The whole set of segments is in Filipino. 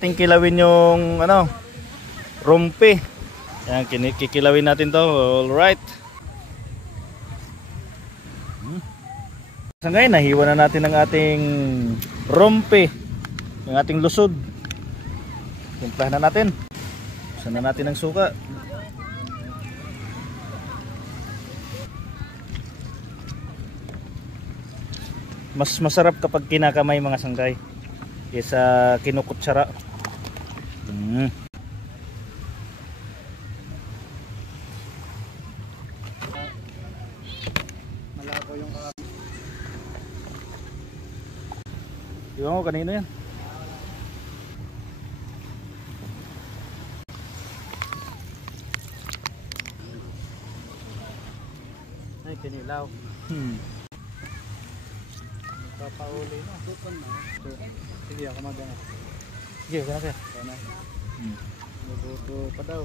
Kilawin yung ano, rumpi. Yan, kikilawin natin to. Alright. So ngayon, nahiwa na natin ang ating rumpi, yung ating lusod. Timplahan na natin. Buksan na natin ang suka. Mas masarap kapag kinakamay mga sanggay kaysa kinukutsara. Malabo yung Iwan ko kanino yan. ay kinilaw. Papauli na. Sukan na. Sige ako magana. Sige, okay na sir. Sana. Mabuto pa daw.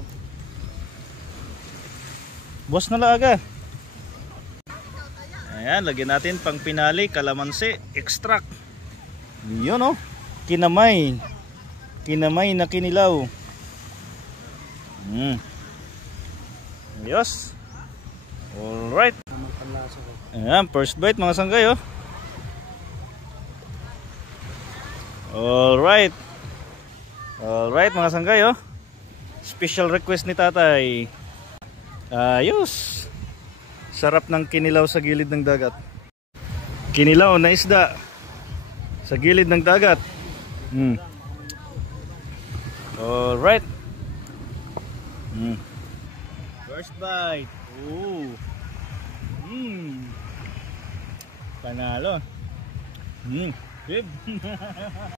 Boss na laaga. Ayan, lagyan natin pang pinali, kalamansi, extract. Yun oh, kinamay. Kinamay na kinilaw. Yes. Alright. Ayan, first bite mga sanggay oh. Alright. Alright mga sanggay oh. Special request ni tatay. Ayos. Sarap ng kinilaw sa gilid ng dagat. Kinilaw na isda sa gilid ng dagat. Alright. First bite. Ooh. Panalo. Good.